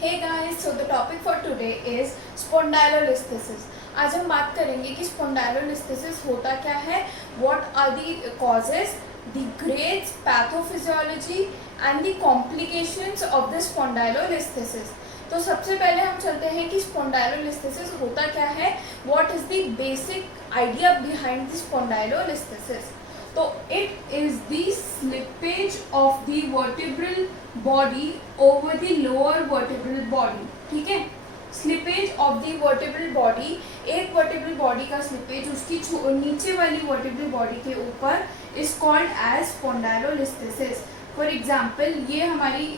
Hey guys, so the topic for today is spondylolisthesis. आज हम बात करेंगे कि spondylolisthesis होता क्या है, what are the causes, the grades, pathophysiology and the complications of the spondylolisthesis. तो सबसे पहले हम चलते हैं कि spondylolisthesis होता क्या है, what is the basic idea behind the spondylolisthesis. तो it is the slippage of the vertebral body over the lower vertebral body. ठीक है, slippage of the vertebral body, एक वर्टेब्रल बॉडी का स्लिपेज उसकी नीचे वाली वर्टेब्रल बॉडी के ऊपर is called as spondylolisthesis. For example ये हमारी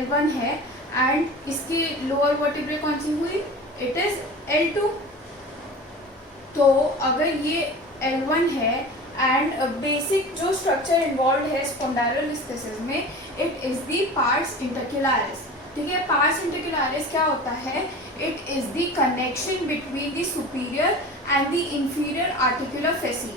L1 है एंड इसके लोअर वर्टेब्रे कौन सी हुई, इट इज L2. तो अगर ये L1 है एंड बेसिक जो स्ट्रक्चर इन्वॉल्व है स्पॉन्डाइलोलिस्थेसिस में, इट इज द पार्स इंटरक्युलारिस. ठीक है, पार्स इंटरक्युलारिस क्या होता है, it is the connection between the superior and the inferior articular facie.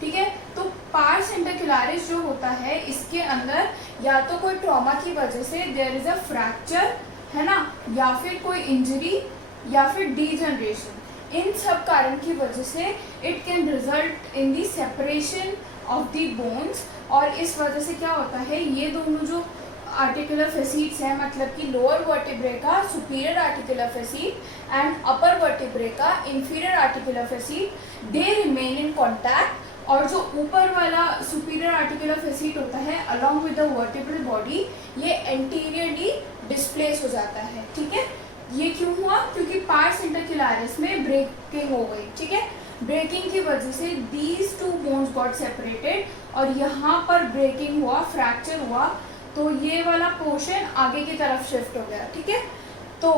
ठीक है, तो पार्स इंटरक्युलारिस जो होता है इसके अंदर या तो कोई ट्रॉमा की वजह से देयर इज अ फ्रैक्चर, है ना, या फिर कोई इंजरी या फिर डीजनरेशन. इन सब कारण की वजह से it can result in the separation of the bones. और इस वजह से क्या होता है, ये दोनों जो आर्टिकुलर फेसीट्स है, मतलब कि लोअर वर्टिब्रे का superior articular facet and upper vertebrae का inferior articular facet, they remain in contact. और जो ऊपर वाला सुपीरियर आर्टिकुलर फेसीट होता है along with the vertebral body, ये एंटीरियरली डिस्प्लेस हो जाता है. ठीक है, ये क्यों हुआ, क्योंकि पार्स इंटरक्युलारिस में ब्रेकिंग हो गई. ठीक है, ब्रेकिंग की वजह से these two bones got separated और यहाँ पर ब्रेकिंग हुआ, फ्रैक्चर हुआ, तो ये वाला पोर्शन आगे की तरफ शिफ्ट हो गया. ठीक है, तो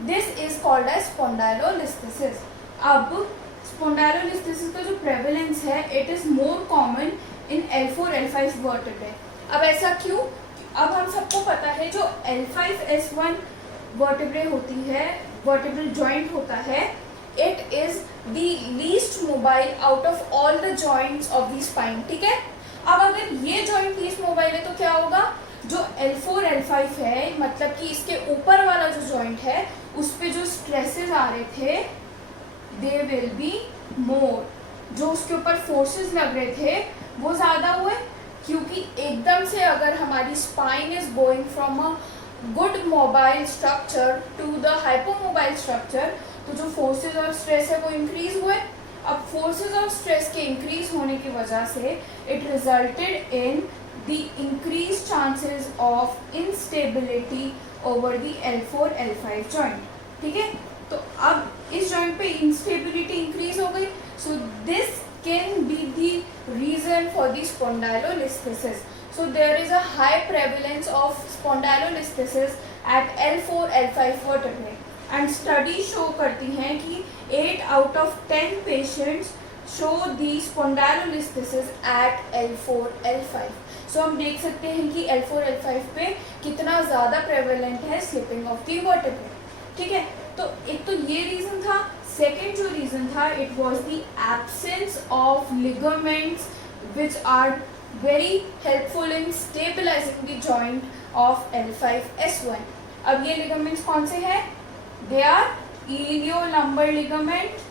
this is called as spondylolisthesis. अब स्पॉन्डाइलोलिस्थेसिस का जो प्रेवलेंस है, it is more common in L4 L5 vertebrae. अब ऐसा क्यों, अब हम सबको पता है जो L5 S1 वर्टेब्रे होती है, वर्टेब्रल जॉइंट होता है, it is the least mobile out of all the joints of the spine. ठीक है, अब अगर ये जॉइंट लीस्ट मोबाइल है तो क्या होगा, जो L4 L5 है, मतलब कि इसके ऊपर वाला जो जॉइंट है उस पे जो स्ट्रेसेस आ रहे थे दे विल बी मोर. जो उसके ऊपर फोर्सेस लग रहे थे वो ज़्यादा हुए, क्योंकि एकदम से अगर हमारी spine is going from a good mobile structure to the hypomobile structure, तो जो फोर्सेस और स्ट्रेस है वो इंक्रीज हुए. अब फोर्सेस और स्ट्रेस के इंक्रीज होने की वजह से it resulted in the increased chances of instability over the L4 L5 joint. ठीक है, तो अब इस जॉइंट पे इंस्टेबिलिटी इंक्रीज हो गई, so this can be the reason for the spondylolisthesis. So there is a high prevalence of spondylolisthesis at L4 L5 vertebrae and study show करती हैं कि 8 out of 10 patients show the spondylolisthesis at L4 L5. So हम देख सकते हैं कि L4 L5 पे कितना ज़्यादा प्रेवलेंट है स्लिपिंग ऑफ द वर्टेब्रे. ठीक है, तो एक तो ये रीज़न था. सेकेंड जो रीज़न था, it was the absence of ligaments which are very helpful in stabilising the joint of L5 S1. अब ये लिगामेंट्स कौन से हैं, they are iliolumbar ligament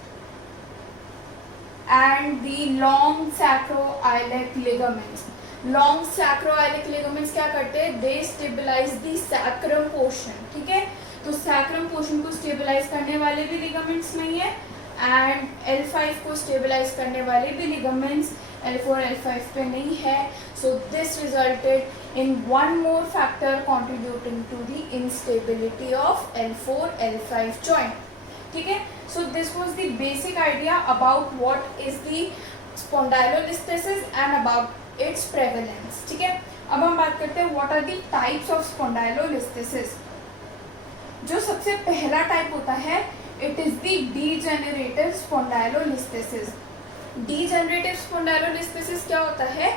and the long sacroiliac ligaments. Long sacroiliac ligaments क्या करते हैं, they stabilise the sacrum portion. ठीक है, तो सैक्रम पोर्शन को स्टेबलाइज करने वाले भी लिगामेंट्स नहीं है एंड L5 को स्टेबलाइज करने वाले भी लिगामेंट्स L4 L5 पे नहीं है. So this resulted in one more factor contributing to the instability of L4 L5 joint. ठीक है, so this was the basic idea about what is the spondylolisthesis and about its prevalence. ठीक है, अब हम बात करते हैं what are the types of spondylolisthesis. जो सबसे पहला टाइप होता है, it is the degenerative spondylolisthesis. Degenerative spondylolisthesis क्या होता है,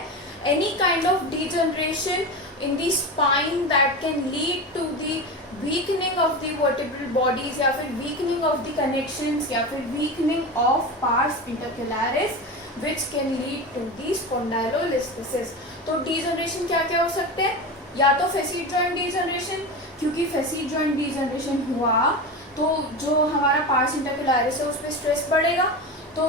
any kind of degeneration in the spine that can lead to the weakening of the vertebral bodies, या फिर वीकनिंग ऑफ द कनेक्शंस, या फिर weakening of pars interarticularis which can lead to the spondylolisthesis. तो degeneration क्या क्या हो सकते हैं, या तो फेसिट जॉइंट डीजनरेशन, क्योंकि फेसिड जॉइंट डीजनरेशन हुआ तो जो हमारा पार्स इंटरक्युलारिस है उस पर स्ट्रेस बढ़ेगा। तो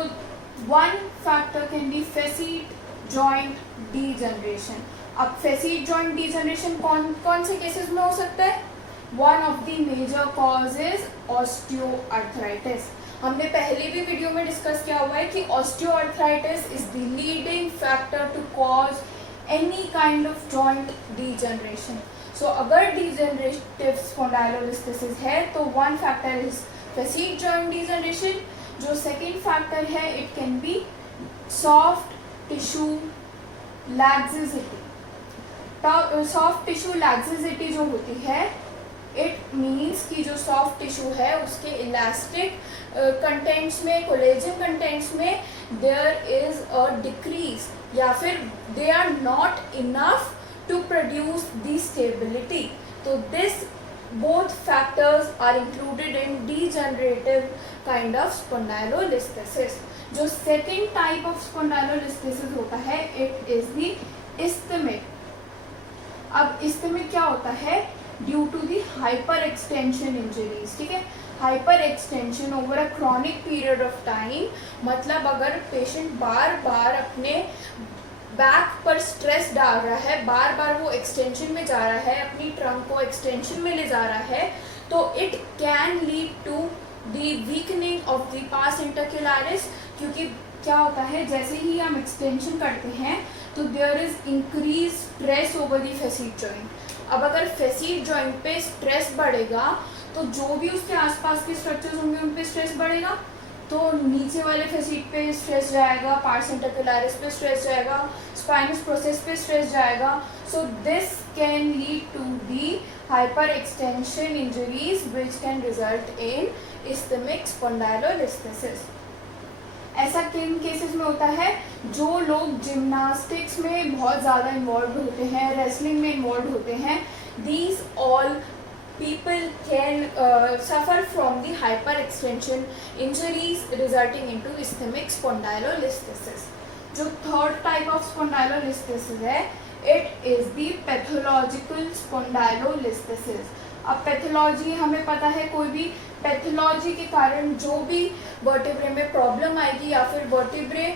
one factor can be facet joint degeneration. अब फेसिड जॉइंट डीजनरेशन कौन कौन से केसेस में हो सकता है? One of the major cause is osteoarthritis. हमने पहले भी वीडियो में डिस्कस किया हुआ है कि osteoarthritis is the leading factor to cause any kind of joint degeneration. So अगर डीजनरेटिव स्पॉन्डाइलोलिस्थेसिस है तो one factor is facet joint degeneration. जो सेकेंड फैक्टर है it can be soft tissue laxity. Soft tissue laxity जो होती है it means कि जो सॉफ्ट टिश्यू है उसके इलास्टिक कंटेंट्स में, कोलेजन कंटेंट्स में देयर इज अ डिक्रीज या फिर they are not enough to produce the stability. So this both factors are included in degenerative kind of spondylolisthesis. जो second type of spondylolisthesis होता है it is the ischemic. अब ischemic क्या होता है? Due to the hyperextension injuries, ठीक है, hyper extension over a chronic period of time. मतलब अगर पेशेंट बार बार अपने बैक पर स्ट्रेस डाल रहा है, बार बार वो एक्सटेंशन में जा रहा है, अपनी ट्रंक को एक्सटेंशन में ले जा रहा है, तो it can lead to the weakening of the pars interarticularis. क्योंकि क्या होता है, जैसे ही हम एक्सटेंशन करते हैं तो there is increase stress over the facet joint. अब अगर फेसिड जॉइंट पे स्ट्रेस बढ़ेगा तो जो भी उसके आसपास के स्ट्रक्चर्स होंगे उन पे स्ट्रेस बढ़ेगा, तो नीचे वाले फेसिड पे स्ट्रेस जाएगा, पार्स इंटरक्युलारिस पे स्ट्रेस जाएगा, स्पाइनस प्रोसेस पे स्ट्रेस जाएगा। So this can lead to the hyper extension injuries which can result in ischemic spondylolisthesis. ऐसा किन केसेस में होता है? जो लोग जिम्नास्टिक्स में बहुत ज़्यादा इन्वॉल्व होते हैं, रेसलिंग में इन्वॉल्व होते हैं, these all people can suffer from the hyperextension injuries resulting into ischemic spondylolisthesis. जो third type of spondylolisthesis है it is the pathological spondylolisthesis. अब पैथोलॉजी हमें पता है, कोई भी पैथोलॉजी के कारण जो भी वर्टिब्रे में प्रॉब्लम आएगी या फिर वर्टिब्रे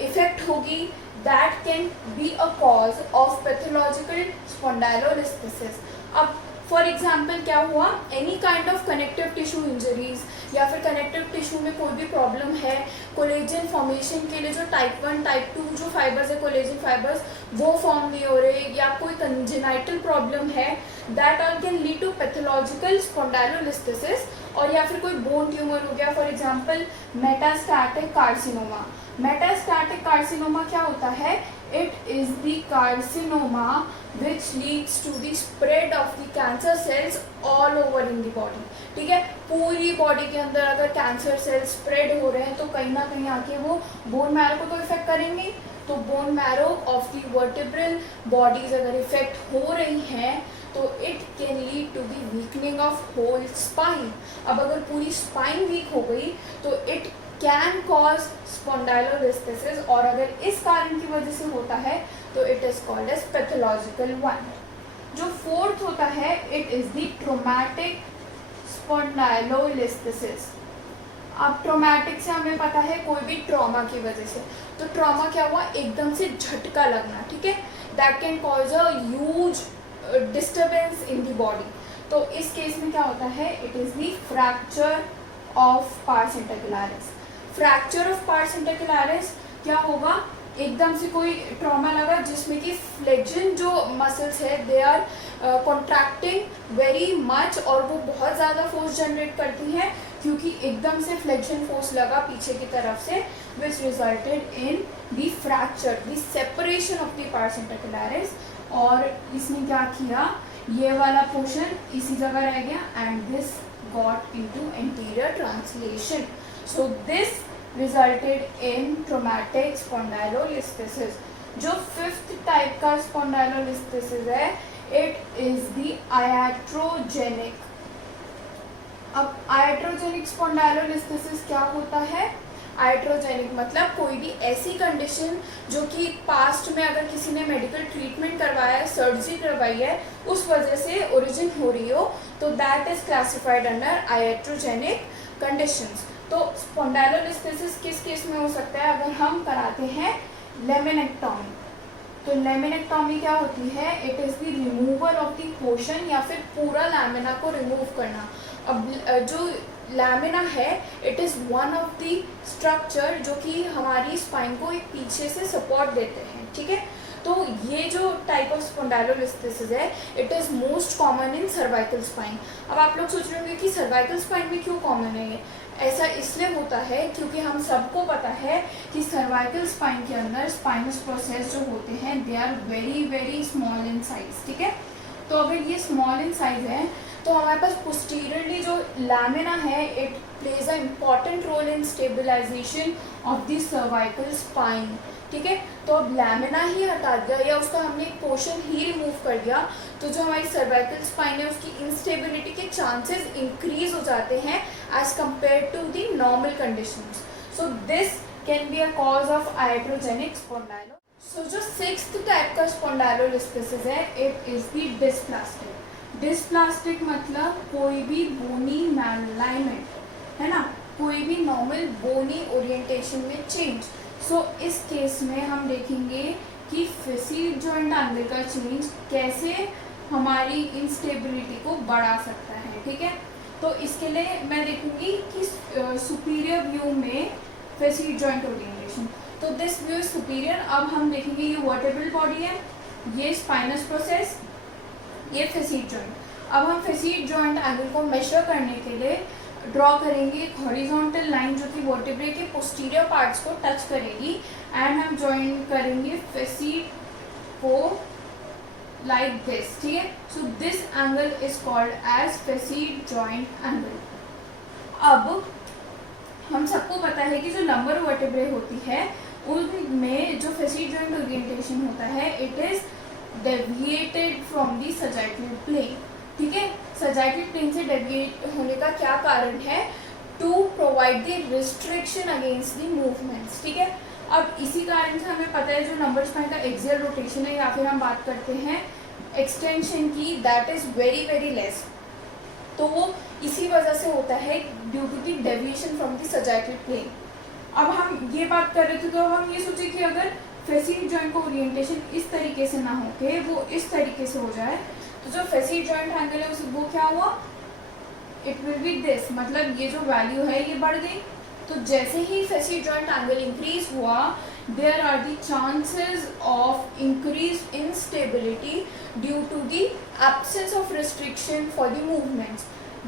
इफेक्ट होगी that can be a cause of pathological spondylolisthesis. अब फॉर एग्जाम्पल क्या हुआ, any kind of connective tissue injuries या फिर कनेक्टिव टिश्यू में कोई भी प्रॉब्लम है, कोलेजन फॉर्मेशन के लिए जो टाइप 1 टाइप 2 जो फाइबर्स है कोलेजन फाइबर्स वो फॉर्म नहीं हो रहे, या कोई कंजेनाइटल प्रॉब्लम है, that all can lead to pathological spondylolisthesis. और या फिर कोई बोन ट्यूमर हो गया, for example metastatic carcinoma. Metastatic carcinoma क्या होता है? It is the carcinoma which leads to the spread of the cancer cells all over in the body. ठीक है, पूरी बॉडी के अंदर अगर कैंसर सेल्स स्प्रेड हो रहे हैं तो कहीं ना कहीं आके वो बोन मैरो को तो इफेक्ट करेंगे। तो bone marrow of the vertebral bodies अगर इफेक्ट हो रही हैं तो it can lead to the weakening of whole spine. अब अगर पूरी स्पाइन वीक हो गई तो इट कैन कॉज स्पॉन्डाइलोलिस्थेसिस, और अगर इस कारण की वजह से होता है तो it is called as pathological one. जो फोर्थ होता है it is the traumatic spondylolisthesis. अब ट्रॉमेटिक से हमें पता है कोई भी ट्रॉमा की वजह से, तो ट्रॉमा क्या हुआ, एकदम से झटका लगना, ठीक है, that can cause a huge disturbance in the body. तो इस केस में क्या होता है, it is the fracture of pars interarticularis. Fracture of pars interarticularis क्या होगा, एकदम से कोई ट्रॉमा लगा जिसमें कि फ्लेक्शन जो मसल्स है they are contracting very much और वो बहुत ज़्यादा फोर्स जनरेट करती हैं, क्योंकि एकदम से फ्लेक्शन फोर्स लगा पीछे की तरफ से, which resulted in the fracture, the separation of the pars interarticularis. और इसने क्या किया, ये वाला पोर्शन इसी जगह रह गया and this got into anterior translation. So this resulted in traumatic spondylolisthesis. जो फिफ्थ टाइप का स्पॉन्डाइलोलिस्थेसिस है इट इज द आयाट्रोजेनिक। अब आयाट्रोजेनिक स्पॉन्डाइलोलिस्थेसिस क्या होता है, आइट्रोजेनिक मतलब कोई भी ऐसी कंडीशन जो कि पास्ट में अगर किसी ने मेडिकल ट्रीटमेंट करवाया है, सर्जरी करवाई है, उस वजह से ओरिजिन हो रही हो, तो that is classified under iatrogenic conditions. तो स्पॉन्डाइलोलिस्थेसिस किस केस में हो सकता है? अगर हम कराते हैं लेमिनेक्टॉमी। तो लेमिनेक्टॉमी क्या होती है? It is the removal of the portion या फिर पूरा लैमिना को रिमूव करना। अब जो लैमिना है it is one of the structure जो कि हमारी स्पाइन को एक पीछे से सपोर्ट देते हैं, ठीक है। तो ये जो टाइप ऑफ स्पॉन्डाइलोलिस्थेसिस है it is most common in cervical spine. अब आप लोग सोच रहे होंगे कि सर्वाइकल स्पाइन में क्यों कॉमन है ये? ऐसा इसलिए होता है क्योंकि हम सबको पता है कि सर्वाइकल स्पाइन के अंदर स्पाइनस प्रोसेस जो होते हैं they are very very small in size, ठीक है। तो अगर ये स्मॉल इन साइज है तो हमारे पास पोस्टीरियरली जो लैमिना है it plays a important role in stabilisation of the cervical spine, ठीक है। तो अब लैमिना ही हटा दिया या उसका हमने एक पोर्शन ही रिमूव कर दिया तो जो हमारी सर्वाइकल स्पाइन है उसकी इंस्टेबिलिटी के चांसेस इंक्रीज हो जाते हैं as compare to the normal conditions. So this can be a cause of iatrogenic spondylo. So जो सिक्स्थ टाइप का स्पॉन्डाइलोलिस्थेसिस है it is the dysplastic. Dysplastic मतलब कोई भी बोनी मैलाइनमेंट, है ना, कोई भी नॉर्मल बोनी ओरिएंटेशन में चेंज। सो इस केस में हम देखेंगे कि फेसिड जॉइंट एंगल का चेंज कैसे हमारी इंस्टेबिलिटी को बढ़ा सकता है, ठीक है। तो इसके लिए मैं देखूंगी कि सुपीरियर व्यू में फेसिड जॉइंट ओरिएंटेशन, तो दिस व्यू इज सुपीरियर। अब हम देखेंगे ये वर्टेब्रल बॉडी है, ये स्पाइनस प्रोसेस, ये फेसिड जॉइंट। अब हम फेसिड जॉइंट एंगल को मेजर करने के लिए ड्रॉ करेंगे एक हॉरिजॉन्टल लाइन जो कि वर्टेब्रे के पोस्टीरियर पार्ट्स को टच करेगी एंड हम ज्वाइन करेंगे फेसिड को लाइक दिस, ठीक है। So this angle is called as facet joint angle. अब हम सबको पता है कि जो लंबर वर्टेब्रे होती है उनमें जो फेसिड जॉइंट ओरिएंटेशन होता है it is deviated from the sagittal plane, ठीक है। सजाइटल प्लेन से डेविएट होने का क्या कारण है? To provide the restriction against the movements, ठीक है। अब इसी कारण से हमें पता है जो नंबर स्पाइन का एक्सियल रोटेशन है या फिर हम बात करते हैं एक्सटेंशन की, that is very very less. तो वो इसी वजह से होता है due to the deviation from the sagittal plane. अब हम ये बात कर रहे थे तो हम ये सोचे कि अगर फेसिड जॉइंट को ओरिएंटेशन इस तरीके से ना होके वो इस तरीके से हो जाए तो जो फेसिड जॉइंट एंगल है वो क्या हुआ? इट विल बी दिस, मतलब ये जो वैल्यू है ये बढ़ गई। तो जैसे ही फेसिड जॉइंट एंगल इंक्रीज हुआ there are the chances of increase in stability due to the absence of restriction for the movements.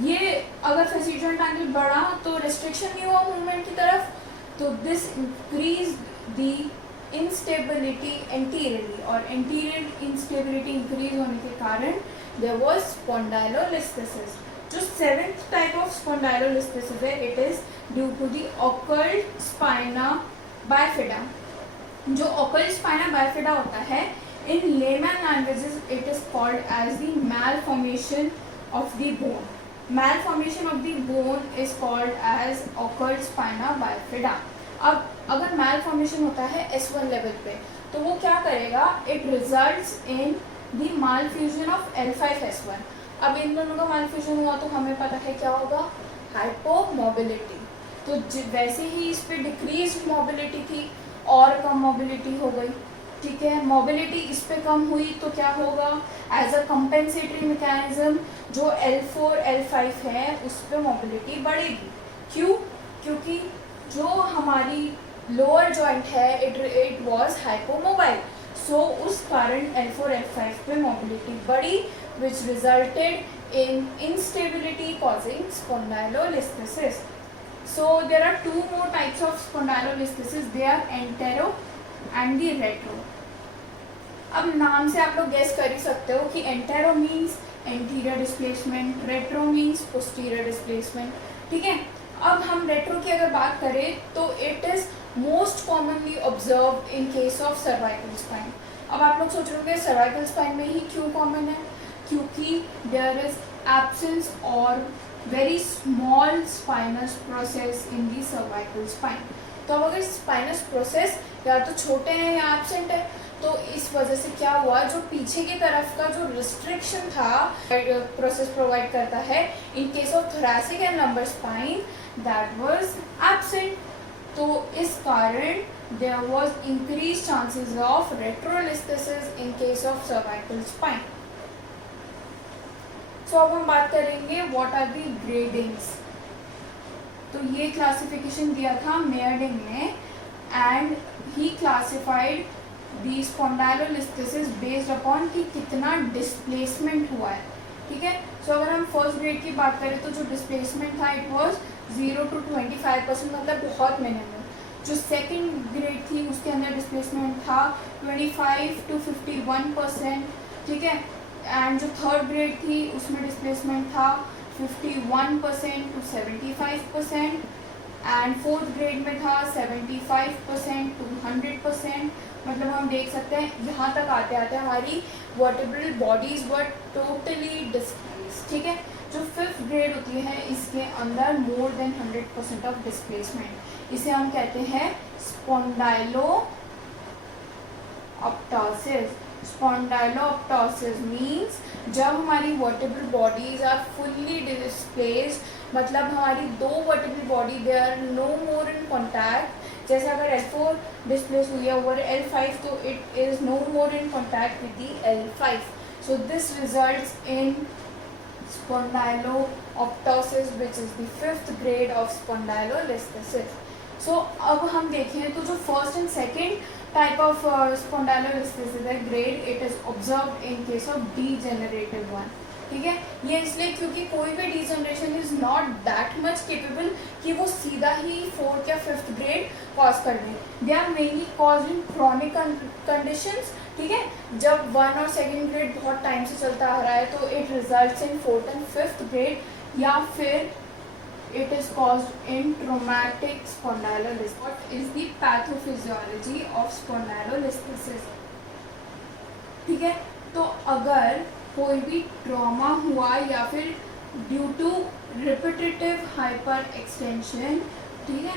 ये अगर फेसिड जॉइंट एंगल बढ़ा तो रिस्ट्रिक्शन नहीं हुआ मूवमेंट की तरफ, तो this increase the instability anteriorly और एंटीरियर इंस्टेबिलिटी इंक्रीज होने के कारण देयर वाज स्पॉन्डाइलोलिस्थेसिस। जो सेवेंथ टाइप ऑफ स्पॉन्डाइलोलिस्थेसिस है it is due to the occult spina bifida. जो ऑकल्ट स्पाइना बाइफिडा होता है in layman languages it is called as the malformation of the bone. Malformation of the bone is called as occult spina bifida. अब अगर malformation होता है S1 level पे तो वो क्या करेगा? It results in the malfusion of L5S1। अब इन दोनों का malfusion हुआ तो हमें पता है क्या होगा? हाइपोमोबिलिटी। तो वैसे ही इस पे डिक्रीज मोबिलिटी थी और कम मोबिलिटी हो गई, ठीक है। मोबिलिटी इस पे कम हुई तो क्या होगा? एज अ कंपेंसेटरी मैकेनिज्म जो L4 L5 है उस पे मोबिलिटी बढ़ेगी। क्यों? क्योंकि जो हमारी लोअर जॉइंट है इट वाज हाइपोमोबाइल, सो उस कारण L4 L5 पे मोबिलिटी बढ़ी which resulted in instability causing spondylolisthesis. So there are two more types of spondylolisthesis. They are antero and the retro. अब नाम से आप लोग गेस कर ही सकते हो कि antero means anterior displacement, retro means posterior displacement, ठीक है। अब हम रेट्रो की अगर बात करें तो it is most commonly observe in case of cervical spine. अब आप लोग सोच रहे होंगे सर्वाइकल स्पाइन में ही क्यों कॉमन है? क्योंकि देयर इज एब्सेंस और very small spinous process in the cervical spine. तो अब अगर स्पाइनस प्रोसेस या तो छोटे हैं या एब्सेंट है, तो इस वजह से क्या हुआ, जो पीछे की तरफ का जो रिस्ट्रिक्शन था प्रोसेस प्रोवाइड करता है इन case of thoracic and lumbar spine, that was absent. तो इस कारण there was increased chances of retrolisthesis in case of cervical spine. So अब हम बात करेंगे what are the gradings. तो ये क्लासिफिकेशन दिया था मेयरडिंग ने, and he classified the spondylolisthesis based upon कि कितना डिस्प्लेसमेंट हुआ है, ठीक है। सो अगर हम फर्स्ट ग्रेड की बात करें तो जो डिस्प्लेसमेंट था इट वाज 0 to 25%, मतलब बहुत मिनिमम। जो सेकंड ग्रेड थी उसके अंदर डिस्प्लेसमेंट था 25 to 51%, ठीक है। एंड जो थर्ड ग्रेड थी उसमें डिस्प्लेसमेंट था 51% to 75%, एंड फोर्थ ग्रेड में था 75% to 100%। मतलब हम देख सकते हैं यहाँ तक आते आते हमारी vertebral bodies were totally displace, ठीक है। जो फिफ्थ ग्रेड होती है इसके अंदर मोर देन 100% ऑफ डिस्प्लेसमेंट, इसे हम कहते हैं स्पॉन्डाइलोप्टोसिस। स्पॉन्डाइलोप्टोसिस मीन्स जब हमारी vertebral bodies are fully displaced, मतलब हमारी दो vertebral body they are no more in contact. जैसे अगर L4 डिस्प्लेस हुई है ओवर L5 तो it is no more in contact with the L5, so this results in spondyloptosis which is the fifth grade of spondylolisthesis. So अब हम देखें तो जो first and second type of spondylolisthesis है grade, it is observed in case of degenerative one, ठीक है। ये इसलिए क्योंकि कोई भी degeneration is not that much capable कि वो सीधा ही फोर्थ या फिफ्थ ग्रेड कॉज कर दें। They are mainly cause in chronic conditions, ठीक है। जब वन और सेकेंड ग्रेड बहुत टाइम से चलता आ रहा है तो it results in fourth and fifth grade, या फिर it is caused in traumatic spondylolisthesis. What is the pathophysiology of spondylolisthesis? ठीक है, तो अगर कोई भी ट्रॉमा हुआ या फिर due to repetitive hyper extension, ठीक है,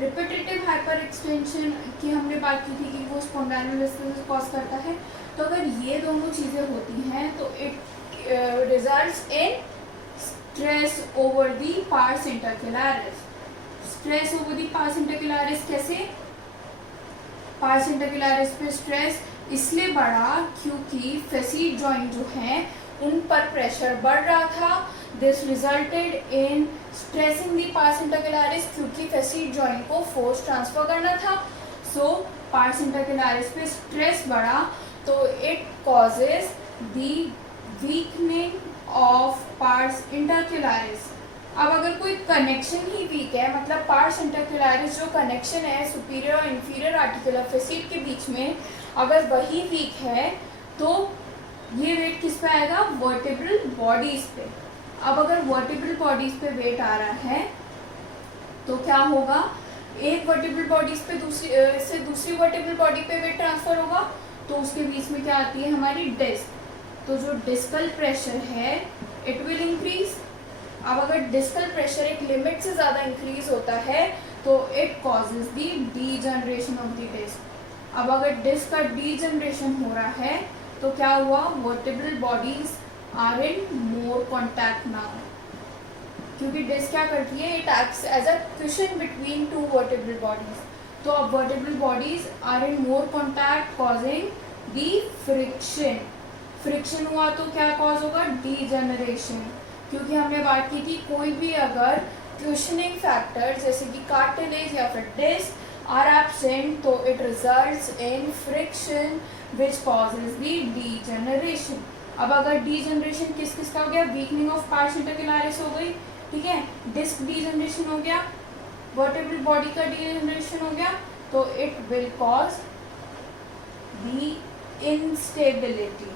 रिपीटेटिव हाइपर एक्सटेंशन की हमने बात की थी कि वो स्पॉन्डाइलोलिस्थेसिस कॉज करता है। तो अगर ये दोनों चीज़ें होती हैं तो it results in stress over the pars interarticularis. Stress over the pars interarticularis कैसे? पार्स इंटरक्युलरिस पे स्ट्रेस इसलिए बढ़ा क्योंकि फेसिड जॉइंट जो हैं उन पर प्रेशर बढ़ रहा था। This resulted in stressing the pars interarticularis, क्योंकि फेसिड जॉइंट को फोर्स ट्रांसफर करना था। सो पार्स इंटरक्युलरिस पे स्ट्रेस बढ़ा तो it causes the weakening of pars interarticularis. अब अगर कोई कनेक्शन ही वीक है, मतलब पार्स इंटरक्युलरिस जो कनेक्शन है सुपीरियर और इंफीरियर आर्टिकुलर फेसिड के बीच में, अगर वही वीक है तो ये वेट किस पे आएगा? वर्टेब्रल बॉडीज पे। अब अगर वर्टेब्रल बॉडीज पे वेट आ रहा है तो क्या होगा? एक वर्टेब्रल बॉडीज पे दूसरी वर्टेब्रल बॉडी पे वेट ट्रांसफर होगा, तो उसके बीच में क्या आती है? हमारी डिस्क। तो जो डिस्कल प्रेशर है इट विल इंक्रीज। अब अगर डिस्कल प्रेशर एक लिमिट से ज़्यादा इंक्रीज होता है तो it causes the degeneration of the disc. अब अगर डिस्क का डीजनरेशन हो रहा है तो क्या हुआ? Vertebral bodies are in more contact now, क्योंकि डिस्क क्या करती है? It acts as a question between two vertebral bodies. तो अब vertebral bodies are in more contact causing the friction. Friction हुआ तो क्या कॉज होगा? डीजनरेशन। क्योंकि हमने बात की थी कोई भी अगर क्वेश्चनिंग फैक्टर जैसे कि कार्टिलेज या फिर डिस्क आर एब्सेंट तो it results in friction which causes the degeneration. अब अगर डीजनरेशन किस किस का हो गया? वीकनिंग ऑफ पार्स इंटरक्युलरिस हो गई, ठीक है, डिस्क डीजनरेशन हो गया, वर्टेब्रल बॉडी का डीजनरेशन हो गया, तो it will cause the instability.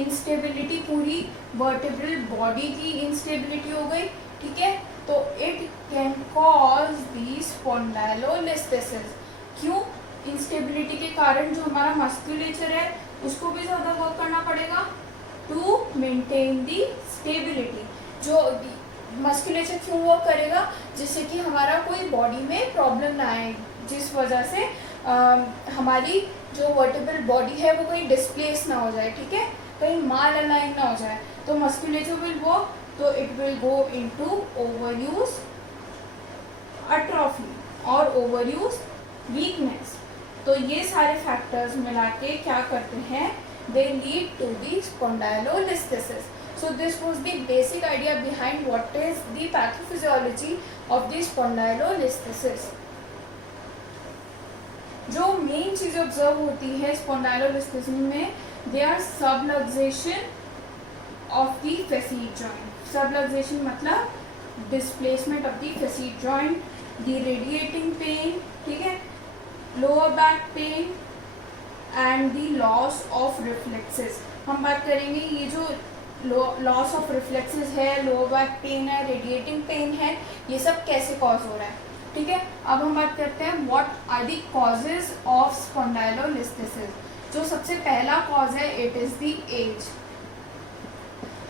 Instability पूरी वर्टेब्रल बॉडी की इंस्टेबिलिटी हो गई, ठीक है, तो it can cause the spondylolisthesis. क्यों? इंस्टेबिलिटी के कारण जो हमारा मस्कुलेचर है उसको भी ज़्यादा वर्क करना पड़ेगा टू मेंटेन दी स्टेबिलिटी। जो मस्कुलेचर क्यों वर्क करेगा, जिससे कि हमारा कोई बॉडी में प्रॉब्लम ना आए, जिस वजह से हमारी जो वर्टिब्रल बॉडी है वो कहीं डिस्प्लेस ना हो जाए, ठीक है, कहीं माल अलाइन ना हो जाए। तो मस्कुलेचर विल वर्क, तो it will go into overuse, atrophy और ओवरयूज, वीकनेस। तो ये सारे फैक्टर्स मिला के क्या करते हैं, they lead to the spondylolisthesis. So this was the basic idea behind what is the pathophysiology of the spondylolisthesis. जो मेन चीज ऑब्जर्व होती है स्पॉन्डाइलोलिस्थेसिस में, they are subluxation of the facet joint. Subluxation मतलब displacement of the facet joint, the radiating pain, ठीक है, lower back pain and the loss of reflexes. हम बात करेंगे ये जो लॉस ऑफ रिफ्लेक्सेस है, लोअर बैक पेन है, रेडिएटिंग पेन है, ये सब कैसे कॉज हो रहा है, ठीक है। अब हम बात करते हैं what are the causes of spondylolisthesis. जो सबसे पहला कॉज है, इट इज द एज।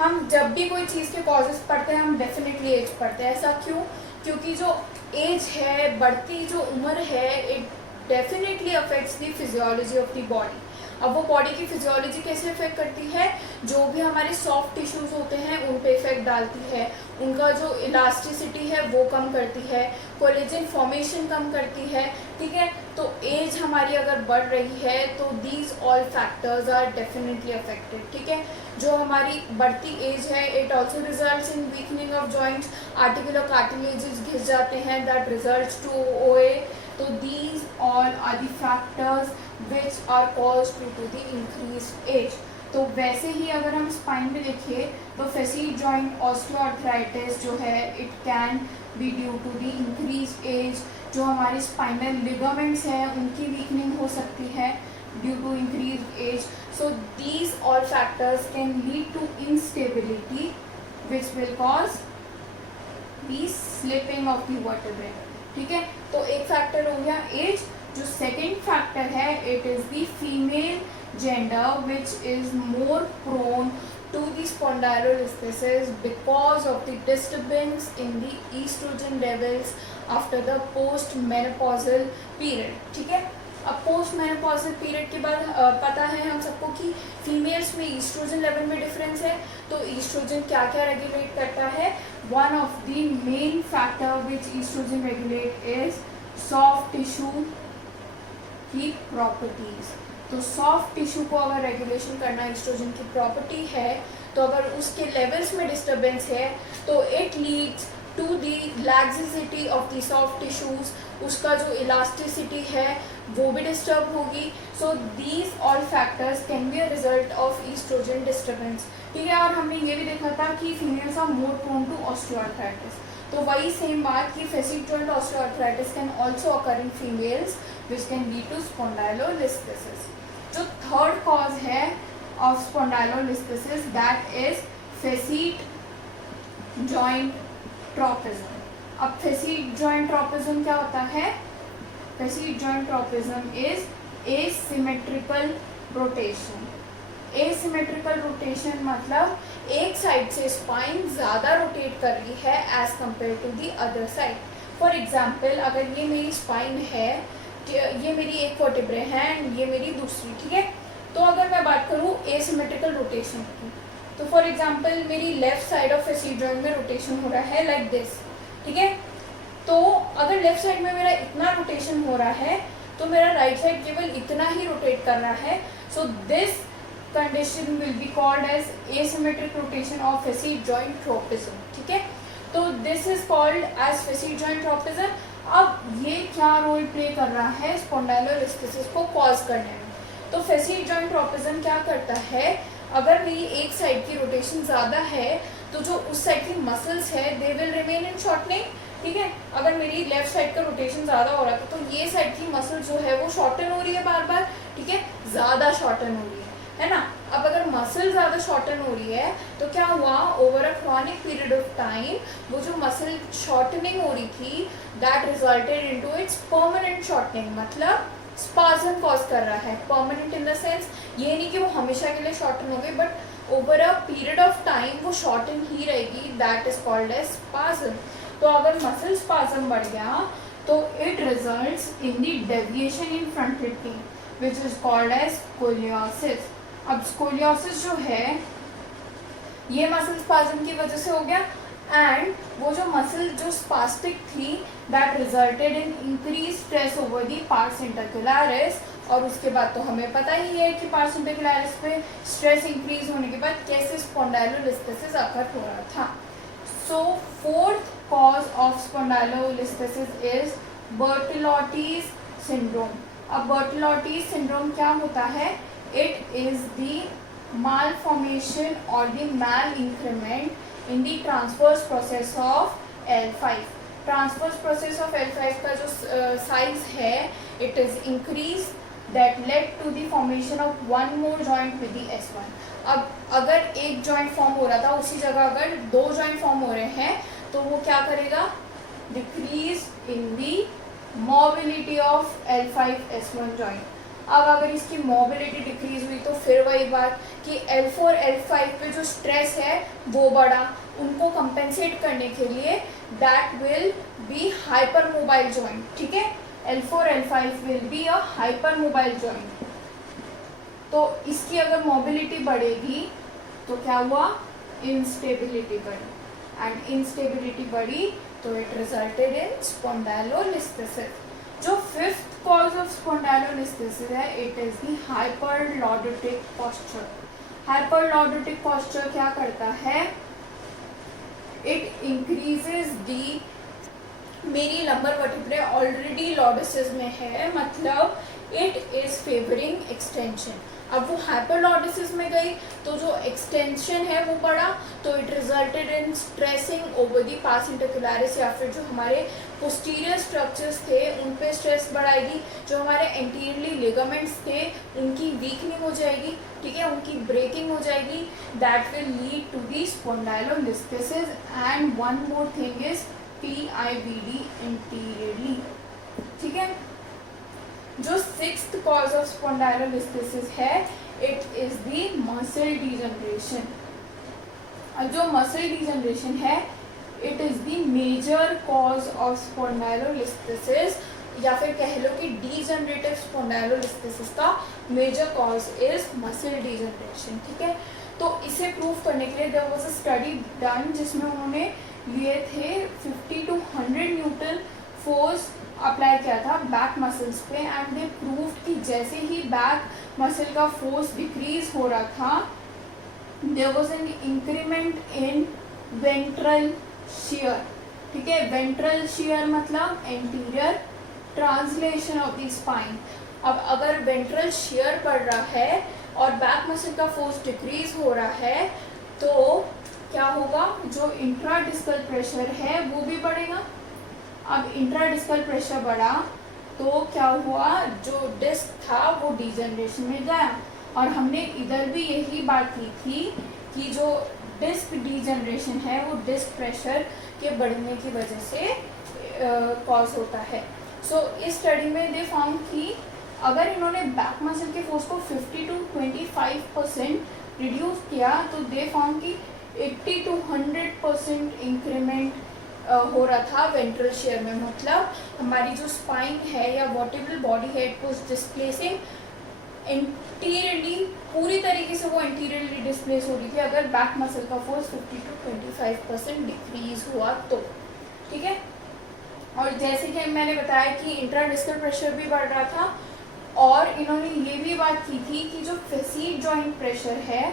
हम जब भी कोई चीज़ के कॉजेज पढ़ते हैं, हम डेफिनेटली एज पढ़ते हैं। ऐसा क्यों? क्योंकि जो एज है, बढ़ती जो उम्र है, it definitely affects the physiology of the body. अब वो बॉडी की फिजियोलॉजी कैसे इफेक्ट करती है, जो भी हमारे सॉफ्ट टिश्यूज होते हैं उन पे इफेक्ट डालती है, उनका जो इलास्टिसिटी है वो कम करती है, कोलेजन फॉर्मेशन कम करती है, ठीक है। तो एज हमारी अगर बढ़ रही है तो these all factors are definitely affected, ठीक है। जो हमारी बढ़ती एज है, it also results in weakening of joints, articular cartilages घिस जाते हैं, दैट रिजल्ट्स टू ओए। तो these all are the factors which are caused due to the increased age. तो वैसे ही अगर हम स्पाइन में देखें तो फैसीट जॉइंट ऑस्टियोआर्थराइटिस जो है, it can be due to the increase age. जो हमारे स्पाइनल लिगामेंट्स हैं उनकी वीकनिंग हो सकती है due to increase age. So these all factors can lead to instability which will cause the slipping of the vertebrae, ठीक है। तो एक फैक्टर हो गया एज। जो सेकेंड फैक्टर है, it is the female gender which is more prone to the spondylolisthesis because of the disturbance in the oestrogen levels after the post menopausal period, ठीक है। अब पोस्ट मेनोपॉजल पीरियड के बाद पता है हम सबको कि फीमेल्स में ईस्ट्रोजन लेवल में डिफरेंस है। तो ईस्ट्रोजन क्या क्या रेगुलेट करता है, one of the main factor which oestrogen regulate is soft tissue की प्रॉपर्टीज। तो सॉफ्ट टिश्यू को अगर रेगुलेशन करना ईस्ट्रोजन की प्रॉपर्टी है, तो अगर उसके लेवल्स में डिस्टर्बेंस है तो it leads to the laxity of the soft tissues, उसका जो इलास्टिसिटी है वो भी डिस्टर्ब होगी। So these all factors can be a result of oestrogen disturbance, ठीक है। और हमने ये भी देखा था कि females are more prone to osteoarthritis. तो वही सेम बात कि facet joint osteoarthritis can also occur in females which can lead to spondylolisthesis. जो थर्ड कॉज है of spondylolisthesis, that is facet joint tropism. अब फैसीट जॉइंट ट्रॉपिज्म क्या होता है? Facet joint tropism is asymmetrical rotation. Asymmetrical rotation मतलब एक side से spine ज़्यादा रोटेट कर रही है as compare to the other side. For example, अगर ये मेरी स्पाइन है, ये मेरी एक वर्टेब्रे है एंड ये मेरी दूसरी, ठीक है। तो अगर मैं बात करूँ एसिमेट्रिकल रोटेशन की, तो फॉर एग्जाम्पल मेरी left side of facet joint में रोटेशन हो रहा है लाइक दिस, ठीक है। तो अगर लेफ्ट साइड में मेरा इतना रोटेशन हो रहा है तो मेरा राइट साइड केवल इतना ही रोटेट कर रहा है। So this condition will be called as asymmetric rotation of facet joint tropism, ठीक है। तो this is called as facet joint tropism. अब ये क्या रोल प्ले कर रहा है स्पॉन्डाइलोलिस्थेसिस को कॉज करने में? तो फैसीट जॉइंट ट्रॉपिज्म क्या करता है, अगर मेरी एक साइड की रोटेशन ज़्यादा है तो जो उस साइड की मसल्स है they will remain in shortening, ठीक है। अगर मेरी लेफ्ट साइड का रोटेशन ज़्यादा हो रहा था तो ये साइड की मसल जो है वो शॉर्टन हो रही है बार बार, ठीक है, ज़्यादा शॉर्टन हो रही है ना। अब अगर मसल ज़्यादा शॉर्टन हो रही है तो क्या हुआ, over a chronic period of time वो जो मसल शॉर्टनिंग हो रही थी that resulted into its permanent shortening, मतलब स्पाज्म कॉज कर रहा है। परमानेंट इन द सेंस ये नहीं कि वो हमेशा के लिए शॉर्टन हो गई, but over a period of time वो शॉर्टन ही रहेगी, that is called as spasm. तो अगर मसल स्पाज्म बढ़ गया तो it results in the deviation in frontality which is called as scoliosis. अब स्कोलियोसिस जो है ये मसल स्पाज्म की वजह से हो गया, एंड वो जो मसल जो स्पास्टिक थी that resulted in increase stress over the pars interarticularis. और उसके बाद तो हमें पता ही है कि पार्स इंटरक्युलरिस पे स्ट्रेस इंक्रीज होने के बाद कैसे स्पॉन्डाइलोलिस्थेसिस अकर हो रहा था। So fourth cause of spondylolisthesis is Bertolotti's syndrome. अब बर्टोलोटीज सिंड्रोम क्या होता है? It is the malformation or the mal-increment in the transverse process of L5. Transverse process of L5 का जो size है it is increased that led to the formation of one more joint with the S1. अब अगर एक joint form हो रहा था उसी जगह अगर दो joint form हो रहे हैं तो वो क्या करेगा? Decrease in the mobility of L5 S1 joint. अब अगर इसकी मोबिलिटी डिक्रीज हुई तो फिर वही बात कि L4 L5 पे जो स्ट्रेस है वो बढ़ा, उनको कंपेंसेट करने के लिए that will be hyper mobile joint. ठीक है, L4 L5 will be a hyper mobile joint. तो इसकी अगर मोबिलिटी बढ़ेगी तो क्या हुआ? इंस्टेबिलिटी बढ़ी, एंड इंस्टेबिलिटी बढ़ी तो इट रिजल्टेड इन स्पॉन्डाइलोलिस्थेसिस। जो फिफ्थ कॉज ऑफ स्पॉन्डाइलोलिस्थेसिस है it is the hyperlordotic posture. Hyperlordotic posture क्या करता है? इट इंक्रीजेस दी मेरी लंबर वर्टिब्रे ऑलरेडी लॉर्डोसिस में है, मतलब इट इज फेवरिंग एक्सटेंशन। अब वो हाइपरलॉर्डोसिस में गई तो जो एक्सटेंशन है वो बढ़ा तो it resulted in stressing over the pars interarticularis, या फिर जो हमारे पोस्टीरियर स्ट्रक्चर्स थे उन पे स्ट्रेस बढ़ाएगी, जो हमारे एंटीरियरली लिगामेंट्स थे उनकी वीकनिंग हो जाएगी, ठीक है, उनकी ब्रेकिंग हो जाएगी, that will lead to the spondylolisthesis. And one more thing is PIBD interiorly. ठीक है, जो सिक्स्थ कॉज ऑफ स्पॉन्डाइलोलिस्थेसिस है it is the muscle degeneration. अब जो मसल डीजनरेशन है it is the major cause of spondylolisthesis, या फिर कह लो कि डीजनरेटिव स्पॉन्डाइलोलिस्थेसिस का major cause is muscle degeneration. ठीक है, तो इसे प्रूव करने के लिए there was a study done जिसमें उन्होंने लिए थे 50 to 100 न्यूटन फोर्स अप्लाई किया था बैक मसल्स पे, एंड दे प्रूव्ड कि जैसे ही बैक मसल का फोर्स डिक्रीज हो रहा था there was an increment in ventral shear. ठीक है, वेंट्रल शियर मतलब anterior translation of the spine. अब अगर वेंट्रल शियर बढ़ रहा है और बैक मसल का फोर्स डिक्रीज हो रहा है तो क्या होगा? जो इंट्राडिस्कल प्रेशर है वो भी बढ़ेगा। अब इंट्राडिस्कल प्रेशर बढ़ा तो क्या हुआ? जो डिस्क था वो डीजनरेशन में गया, और हमने इधर भी यही बात की थी कि जो डिस्क डीजनरेशन है वो डिस्क प्रेशर के बढ़ने की वजह से कॉज होता है। सो इस स्टडी में दे फाउंड कि अगर इन्होंने बैक मसल के फोर्स को 50 to 25% रिड्यूस किया तो दे फाउंड कि 80 to 100% इंक्रीमेंट हो रहा था वेंट्रल शेयर में। मतलब हमारी जो स्पाइन है या वर्टिब्रल बॉडी है इट वाज डिस्प्लेसिंग एंटीरियरली, पूरी तरीके से वो एंटीरियरली डिस्प्लेस हो रही थी अगर बैक मसल का फोर्स 50 to 25% डिक्रीज हुआ तो। ठीक है, और जैसे कि मैंने बताया कि इंट्राडिस्कल प्रेशर भी बढ़ रहा था, और इन्होंने ये भी बात की थी कि जो फेसिड जॉइंट प्रेशर है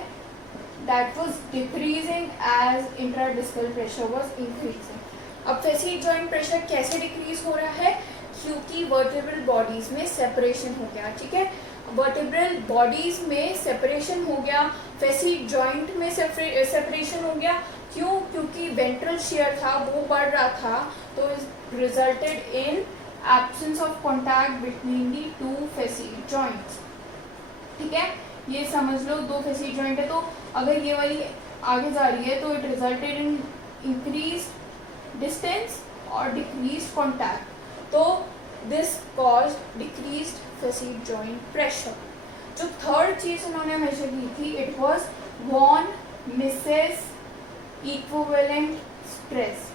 that was decreasing as intradiscal pressure was increasing. अब फेसिड जॉइंट प्रेशर कैसे डिक्रीज हो रहा है? क्योंकि वर्टिब्रल बॉडीज में सेपरेशन हो गया। ठीक है, वर्टिब्रल बॉडीज में सेपरेशन हो गया, फेसिड जॉइंट में सेपरेशन हो गया। क्यों? क्योंकि वेंट्रल शियर था वो बढ़ रहा था, तो resulted in absence of contact between the two facet joints. ठीक है, ये समझ लो दो फेसिड जॉइंट है, तो अगर ये वाली आगे जा रही है तो it resulted in increase distance और डिक्रीज कॉन्टैक्ट, तो this cause decreased facet joint pressure. जो थर्ड चीज उन्होंने मेजर की थी it was von Mises equivalent stress.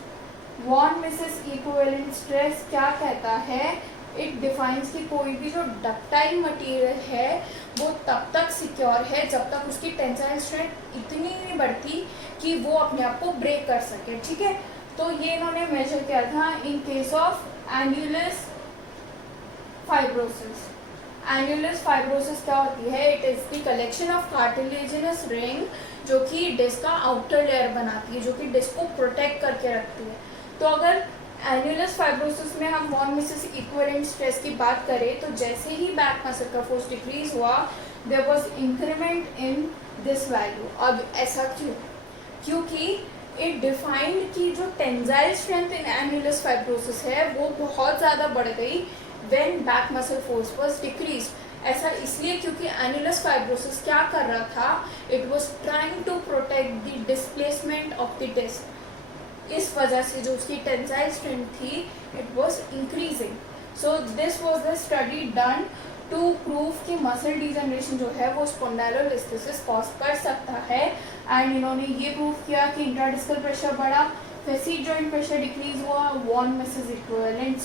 Von Mises equivalent stress क्या कहता है? इट डिफाइंस कि कोई भी जो डक्टाइल मटेरियल है वो तब तक सिक्योर है जब तक उसकी टेंसाइल स्ट्रेंथ इतनी नहीं बढ़ती कि वो अपने आप को ब्रेक कर सके। ठीक है, तो ये इन्होंने मेजर किया था in case of annulus fibrosus. Annulus fibrosis क्या होती है? It is the collection of cartilaginous ring जो कि डिस्क का आउटर लेयर बनाती है, जो कि डिस्क को प्रोटेक्ट करके रखती है। तो अगर एन्युलस फाइब्रोसिस में हम वॉन मिसेस इक्विवेलेंट स्ट्रेस की बात करें तो जैसे ही बैक मसल का फोर्स डिक्रीज हुआ there was increment in this value. अब ऐसा क्यों? क्योंकि इट डिफाइंड कि जो tensile strength in annulus fibrosis है वो बहुत ज़्यादा बढ़ गई when back muscle force was decrease. ऐसा इसलिए क्योंकि एन्युलस फाइब्रोसिस क्या कर रहा था? It was trying to protect the displacement of the disc. इस वजह से जो उसकी टेंसाइल स्ट्रेंथ थी it was increasing. So this was the study done to prove कि मसल डिजनरेशन जो है वो स्पॉन्डाइलोलिस्थेसिस कॉज कर सकता है। एंड इन्होंने ये प्रूव किया कि इंट्राडिस्कल प्रेशर बढ़ा, फिर सीट जॉइंट प्रेशर डिक्रीज हुआ, वॉन मिसेस इक्विवेलेंट